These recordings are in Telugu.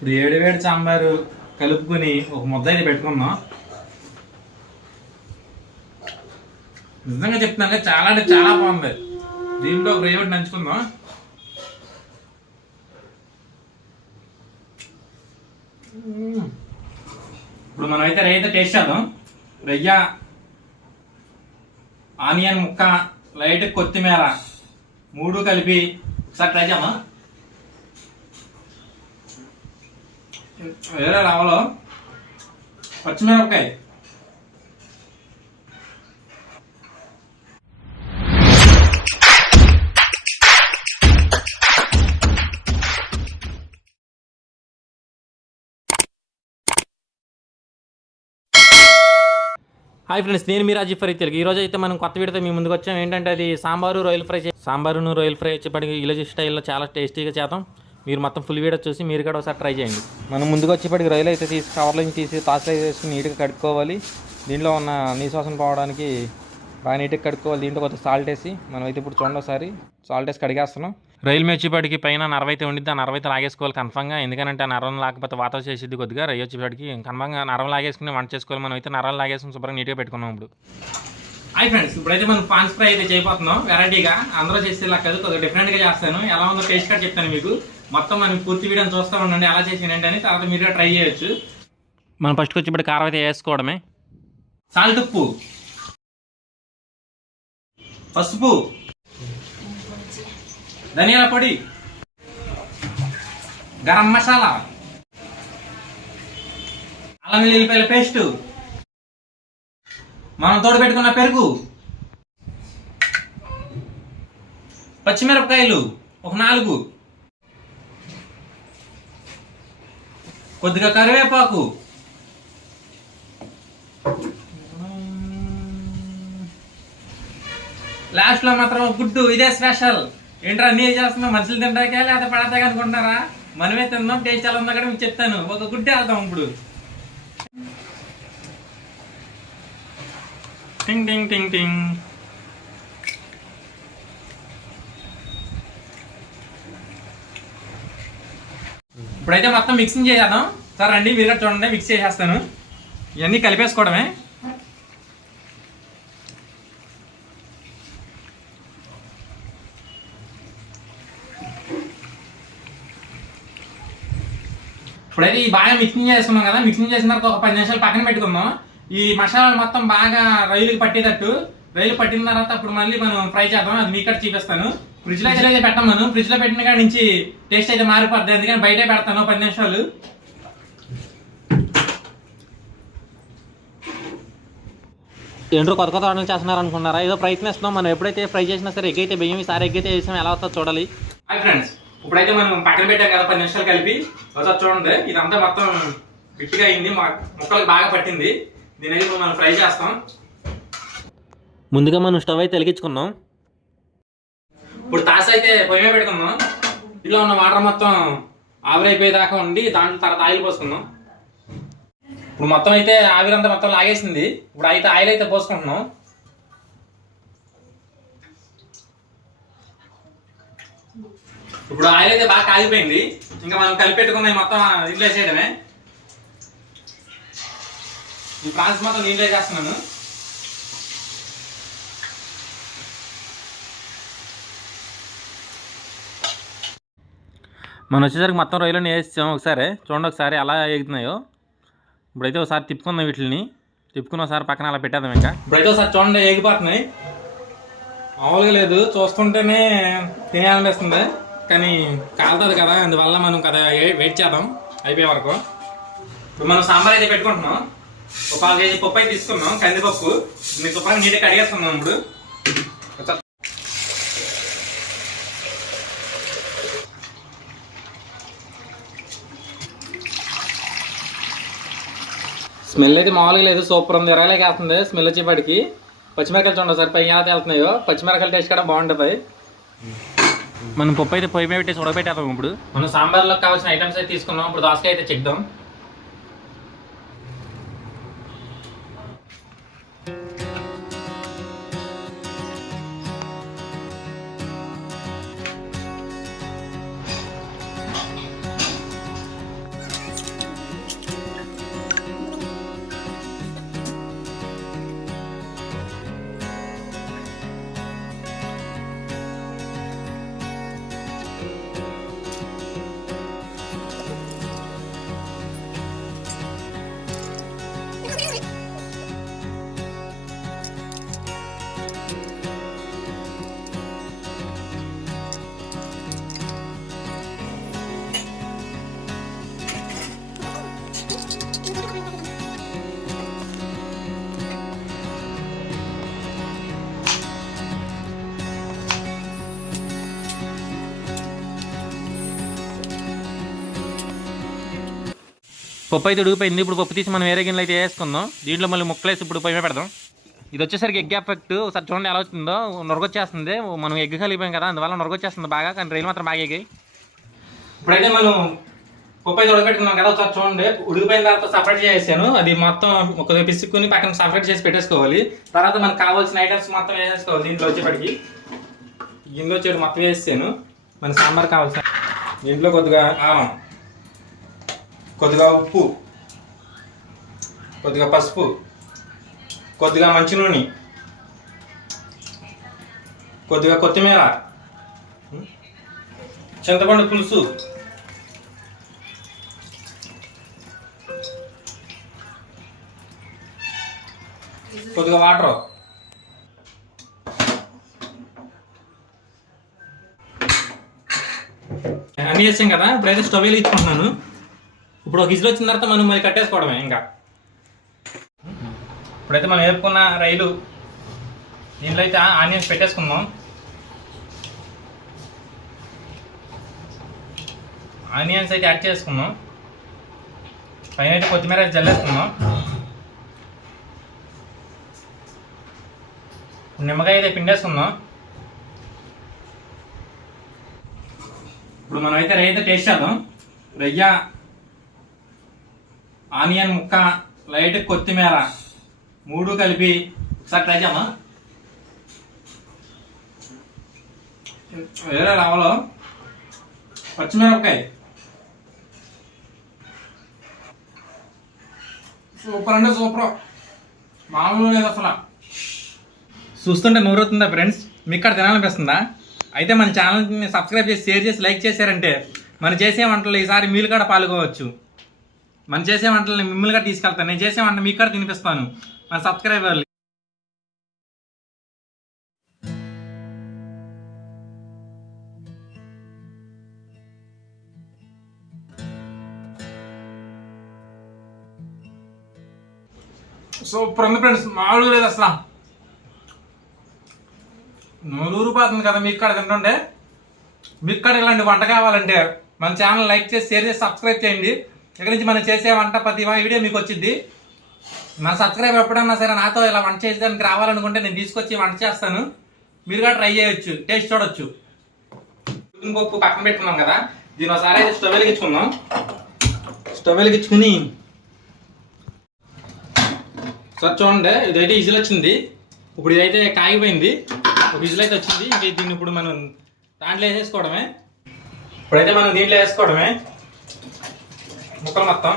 ఇప్పుడు ఏడు వేడి సాంబారు కలుపుకొని ఒక ముద్ద అయితే పెట్టుకుందాం. నిజంగా చెప్తున్నాను చాలా అంటే చాలా బాగుంది. దీంట్లో ఒక రేవటి నంచుకుందాం. ఇప్పుడు మనం అయితే రైతే టేస్ట్ చేద్దాం. రయ్య ఆనియన్ ముక్క లైట్ కొత్తిమీర మూడు కలిపి ఒకసారి ట్రై చేద్దామా? వేరే రావాలో? పచ్చిమిరపకాయ. హాయ్ ఫ్రెండ్స్ నేను మీ రాజీ ఫ్రై తెలుగు. ఈ రోజు అయితే మనం కొత్త వీడియోతో మీ ముందుకు వచ్చాం. ఏంటంటే అది సాంబారు రొయ్యల ఫ్రై సాంబారును రొయ్యల ఫ్రై వచ్చేప్పటికి విలేజ్ స్టైల్లో చాలా టేస్టీగా చేద్దాం. మీరు మొత్తం ఫుల్ వీడియో చూసి మీరు కూడా ఒకసారి ట్రై చేయండి. మనం ముందుకు వచ్చేప్పటికి రొయ్యలు అయితే తీసి కవర్లో నుంచి తీసి తాసులో వేసుకుని నీట్గా కడుక్కోవాలి. దీంట్లో ఉన్న నీశ్వాసన పోవడానికి బాగా నీట్గా కడుక్కోవాలి. దీంట్లో కొంచెం సాల్ట్ వేసి మనం అయితే ఇప్పుడు చూడండి ఒకసారి. సాల్ట్ వేసి కడిగేస్తున్నాం. రైలు వచ్చేపాటికి పైన నరవైతే ఉండిద్ది. ఆ నరవైతే లాగేసుకోవాలి కన్ఫామ్గా ఎందుకంటే ఆ నరం లాకపోతే వాతావరణం చేసేది కొద్దిగా. రై వచ్చేపాటికి కన్ఫామ్గా నరం లాగేసుకుని వంట చేసుకోవాలి. మనం అయితే నరాలు లాగేసుకుని శుభ్రంగా నీట్గా పెట్టుకున్నాం ఇప్పుడు. హాయ్ ఫ్రెండ్స్ ఇప్పుడైతే మనం పాన్స్ ఫ్రై అయితే చేయబోతున్నాం. వెరైటీగా అందరూ చేస్తే ఇలా కాదు. కొద్దిగా డిఫరెంట్గా చేస్తాను. ఎలా ఉందో టేస్ట్ కూడా చెప్తాను మీకు. మొత్తం మనం పూర్తి వీడియోని చూస్తూ ఉండండి ఎలా చేసి ఏంటని తర్వాత మీరు ట్రై చేయొచ్చు. మనం ఫస్ట్కి వచ్చేప్పుడు కారం అయితే వేసుకోవడమే. సాల్ట్ ఉప్పు. పసుపు. ధనియాల పొడి. గరం మసాలా. అల్లం వెల్లుల్లిపాయల పేస్ట్ మనం తోడు పెట్టుకున్న పెరుగు. పచ్చిమిరపకాయలు ఒక నాలుగు. కొద్దిగా కరివేపాకు. లాస్ట్లో మాత్రం గుడ్డు ఇదే స్పెషల్ ఏంట్రా అన్నీ చేస్తున్నాం మనుషులు తింటాకే లేదా పడతాయి అనుకుంటున్నారా? మనమే తిందాం టేస్ట్ ఎలా ఉందో కూడా మీకు చెప్తాను. ఒక గుడ్డే వెళ్తాం ఇప్పుడు. టింగ్ టింగ్ టింగ్ టింగ్ ఇప్పుడైతే మొత్తం మిక్సింగ్ చేసేద్దాం. సార్ రండి మీరు చూడండి మిక్స్ చేసేస్తాను. ఇవన్నీ కలిపేసుకోవడమే. ఇప్పుడైతే ఈ బాగా మిక్సింగ్ చేసుకున్నాం కదా. మిక్సింగ్ చేసిన తర్వాత ఒక పది నిమిషాలు పక్కన పెట్టుకుందాం. ఈ మసాలాలు మొత్తం బాగా రైలుకి పట్టేటట్టు. రైలు పట్టిన తర్వాత అప్పుడు మళ్ళీ మనం ఫ్రై చేద్దాం అది మీకు చూపిస్తాను. ఫ్రిడ్జ్లో అయితే పెట్టమను ఫ్రిడ్జ్లో పెట్టిన కాడి నుంచి టేస్ట్ అయితే మారిపోద్ది అందుకని బయటే పెడతాను పది నిమిషాలు. ఏంటో కొత్త కొత్త వంటలు చేస్తున్నారు అనుకున్నారా ఏదో ప్రయత్నిస్తున్నాం మనం ఎప్పుడైతే ఫ్రై చేసినా సరే ఎగ్ అయితే బియ్యం ఈసారి ఎగ్ అయితే వేసాం ఎలా వస్తుందో చూడాలి. హాయ్ ఫ్రెండ్స్ ఇప్పుడైతే మనం పక్కన పెట్టాం కదా పది నిమిషాలు కలిపి ఒకసారి చూడండి ఇదంతా మొత్తం గట్టిగా అయింది మా ముక్కలకు బాగా పట్టింది. దీని అయితే మనం ఫ్రై చేస్తాం. ముందుగా మనం స్టవ్ అయితే వెలిగించుకున్నాం ఇప్పుడు తాస అయితే పొయ్యి మీద పెట్టుకుందాం. ఇలా ఉన్న వాటర్ మొత్తం ఆవిరైపోయేదాకా ఉండి దాంట్లో తర్వాత ఆయిల్ పోసుకుందాం. ఇప్పుడు మొత్తం అయితే ఆవిరంతా మొత్తం లాగేసింది. ఇప్పుడు అయితే ఆయిల్ అయితే పోసుకుంటున్నాం. ఇప్పుడు ఆయిల్ అయితే బాగా కాగిపోయింది ఇంకా మనం కలిపెట్టుకున్న మొత్తం ఇంట్లో వేసేయడమే. ఈ ప్రాన్స్ మొత్తం నీళ్ళు వేసేస్తున్నాను. మనం వచ్చేసరికి మొత్తం రొయ్యలను వేసాం ఒకసారి. చూడండి ఒకసారి ఎలా ఎగుతున్నాయో. ఇప్పుడైతే ఒకసారి తిప్పుకుందాం వీటిని తిప్పుకుని ఒకసారి పక్కన అలా పెట్టేద్దాం ఇంకా. ఇప్పుడైతే ఒకసారి చూడండి ఎగిపోతున్నాయి మామూలుగా లేదు. చూస్తుంటేనే తినేయాలనిపిస్తుంది. కానీ కాలుతుంది కదా. అందువల్ల మనం కదా వెయిట్ చేద్దాం. అయిపోయే వరకు. ఇప్పుడు మనం సాంబార్ అయితే పెట్టుకుంటున్నాం. ఒక పావు కేజీ పప్పు అయితే తీసుకున్నాం. కందిపప్పు. మీ పప్పు నీట్గా కడిగేస్తున్నాం ఇప్పుడు. స్మెల్ అయితే మామూలుగా లేదు సూపర్ ఉంది. ఇరగలేక వేస్తుంది స్మెల్ వచ్చేపాటికి. పచ్చిమిరకాయలు చూడండి సార్ పై ఎలా వెళ్తున్నాయో పచ్చిమిరకాయలు టేస్ట్ కూడా బాగుంటుంది. మనం పప్పు అయితే పొయ్యి మీద పెట్టేసి ఉడకబెట్టేద్దాం ఇప్పుడు. మనం సాంబార్లో కావాల్సిన ఐటమ్స్ అయితే తీసుకున్నాం ఇప్పుడు దోసకాయ అయితే చెక్దాం. పప్పు అయితే ఉడిగిపోయింది ఇప్పుడు పప్పు తీసి మనం వేరే గిన్నెలు అయితే వేసుకుందాం. దీంట్లో మళ్ళీ ముక్కలేసి ఇప్పుడు పొయ్యి పెడదాం. ఇది వచ్చేసరికి ఎగ్ ఎఫెక్ట్. ఒకసారి చూడండి ఎలా వచ్చిందో. నొరగొచ్చేస్తుంది. మనం ఎగ్ కలిగిపోయాం కదా అందువల్ల నొరగొచ్చేస్తుంది బాగా. కానీ రైలు మాత్రం బాగా ఎగ్గాయి ఇప్పుడైతే మనం పప్పు అయితే ఉడకబెట్టుకున్నాం కదా ఒకసారి చూడండి. ఉడికిపోయిన తర్వాత సపరేట్ చేసాను అది మొత్తం ఒక పిసుక్కుని పక్కన సపరేట్ చేసి పెట్టేసుకోవాలి. తర్వాత మనకు కావాల్సిన ఐటమ్స్ మొత్తం వేసేసుకోవాలి. దీంట్లో వచ్చేప్పటికి గిన్నెలో వచ్చేటి మొత్తం వేసాను మన సాంబార్ కావాల్సిన దీంట్లో కొద్దిగా కొద్దిగా ఉప్పు. కొద్దిగా పసుపు. కొద్దిగా మంచి నూనె. కొద్దిగా కొత్తిమీర. చింతపండు పులుసు. కొద్దిగా వాటర్. అన్నీ చేసాం కదా ఇప్పుడైతే స్టవ్ వెలిగించుకుంటున్నాను. ఇప్పుడు ఒక ఇజ్లు వచ్చిన తర్వాత మనం మరి కట్టేసుకోవడమే ఇంకా. ఇప్పుడైతే మనం వేపుకున్న రైలు దీంట్లో అయితే ఆనియన్స్ పెట్టేసుకుందాం. ఆనియన్స్ అయితే యాడ్ చేసుకుందాం. పైన అయితే కొత్తిమీర అయితే జల్లేసుకుందాం నిమ్మకాయ అయితే పిండేసుకుందాం. ఇప్పుడు మనం అయితే రై అయితే టేస్ట్ చేద్దాం. రయ్య ఆనియన్ ముక్క లైట్ కొత్తిమీర మూడు కలిపి ఒకసారి ట్రై చేయమా వేరే రావాలో? పచ్చిమిరపకాయ. సూపర్ అంటే సూపర్. మామూలు లేదు అసలు. చూస్తుంటే నోరవుతుందా ఫ్రెండ్స్ మీకు ఇక్కడ తినాలనిపిస్తుందా? అయితే మన ఛానల్ని సబ్స్క్రైబ్ చేసి షేర్ చేసి లైక్ చేశారంటే మనం చేసే వంటలు ఈసారి మీరు కూడా పాల్గొవచ్చు. మనం చేసే వంటలని మిమ్మల్ని కూడా తీసుకెళ్తాను. నేను చేసే వంట మీకు కూడా తినిపిస్తాను. మన సబ్స్క్రైబర్లు. సో ఇప్పుడు ఫ్రెండ్స్ మామూలుగా లేదు అసలు. నూరు పోతుంది కదా మీకు కాడ తింటుంటే. మీకు కాడ ఇలాంటి వంట కావాలంటే మన ఛానల్ లైక్ చేసి షేర్ చేసి సబ్స్క్రైబ్ చేయండి. ఇక్కడ నుంచి మనం చేసే వంట ప్రతి వీడియో మీకు వచ్చింది. మన సబ్స్క్రైబ్ ఎప్పుడన్నా సరే నాతో ఇలా వంట చేసేదానికి రావాలనుకుంటే నేను తీసుకొచ్చి వంట చేస్తాను. మీరు కూడా ట్రై చేయొచ్చు టేస్ట్ చూడొచ్చు. పప్పు పక్కన పెట్టుకున్నాం కదా దీని ఒకసారి అయితే స్టవ్ వెలిగించుకుందాం. స్టవ్ వెలిగించుకుని సార్ చూడండి ఇదైతే విజిల్ వచ్చింది. ఇప్పుడు ఇదైతే కాగిపోయింది. ఒక విజిల్ అయితే వచ్చింది. ఇంకా దీన్ని ఇప్పుడు మనం దాంట్లో వేసేసుకోవడమే. ఇప్పుడైతే మనం దీంట్లో వేసుకోవడమే. ముక్కలు మొత్తం.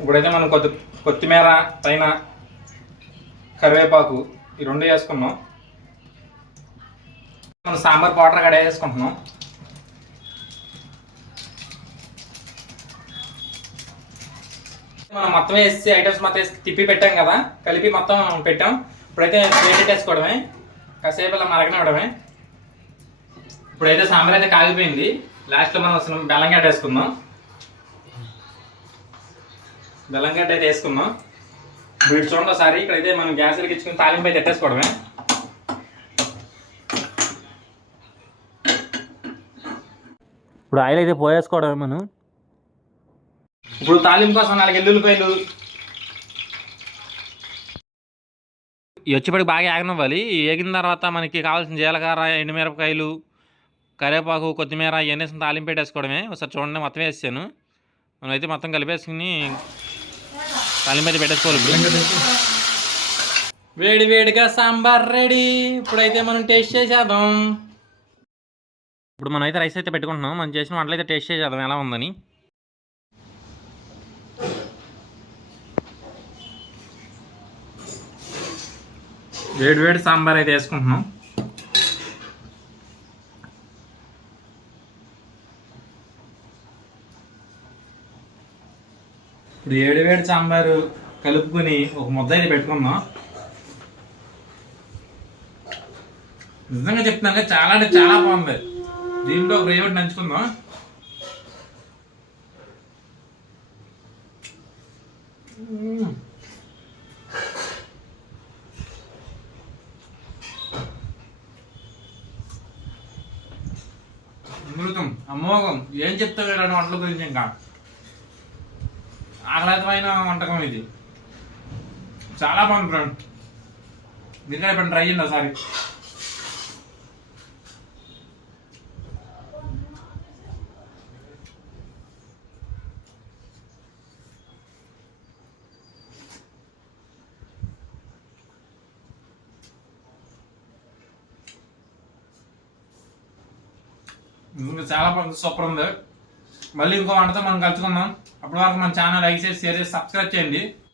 ఇప్పుడైతే మనం కొద్ది కొత్తిమీర పైన కరివేపాకు ఈ రెండు వేసుకున్నాం. మనం సాంబార్ పౌడర్ కూడా వేసుకుంటున్నాం. మనం మొత్తం వేసి ఐటమ్స్ మొత్తం వేసి తిప్పి పెట్టాం కదా కలిపి మొత్తం పెట్టాం. ఇప్పుడైతే ప్లేట్ పెట్టేసుకోవడమే కాసేపు ఇలా మరగనివ్వడమే ఇప్పుడైతే సాంబార్ అయితే కాగిపోయింది. లాస్ట్లో మనం అసలు బెల్లం గడ్డ వేసుకుందాం. బెల్లం గడ్డ అయితే వేసుకుందాం. ఇప్పుడు ఇటు చూడండి ఒకసారి ఇక్కడైతే మనం గ్యాస్ ఇచ్చుకుని తాలింపు అయితే పెట్టేసుకోవడమే ఇప్పుడు ఆయిల్ అయితే పోయేసుకోవడమే మనం. ఇప్పుడు తాలింపు కోసం నాలుగు ఎల్లుల్లిపాయలు వచ్చేప్పటికి బాగా ఏగనివ్వాలి ఏగిన తర్వాత మనకి కావాల్సిన జీలకర్ర ఎండుమిరపకాయలు కరివేపాకు కొత్తిమీర ఇవన్నీ తాలింపు పెట్టేసుకోవడమే. ఒకసారి చూడండి మొత్తం వేసాను మనం అయితే మొత్తం కలిపేసుకుని తాలింపు అయితే పెట్టేసుకోవాలి వేడి వేడిగా సాంబార్ రెడీ. ఇప్పుడైతే మనం టేస్ట్ చేసేద్దాం. ఇప్పుడు మనం అయితే రైస్ అయితే పెట్టుకుంటున్నాం. మనం చేసిన వంటలు అయితే టేస్ట్ చేసేద్దాం ఎలా ఉందని. వేడి వేడి సాంబార్ అయితే వేసుకుంటున్నాం. ఇప్పుడు ఏడు వేడి సాంబారు కలుపుకొని ఒక ముద్ద అయితే పెట్టుకున్నాం నిజంగా చెప్తున్నాక చాలా అంటే చాలా బాగుంది. దీంట్లో ఒక రేవటి నంచుకుందాం. అమ్మోగం ఏం చెప్తావు ఇలాంటి వంటల గురించి ఇంకా. ఆహ్లాదమైన వంటకం ఇది. చాలా బాగుంది ఫ్రెండ్. మీరు కూడా ఇప్పుడు ట్రై చేయండి ఒకసారి. ఇంకా చాలా సూపర్ ఉంది. మళ్ళీ ఇంకో వంటతో మనం కలుసుకుందాం. అప్పటి వరకు మన ఛానల్ లైక్ చేసి షేర్ చేసి సబ్స్క్రైబ్ చేయండి.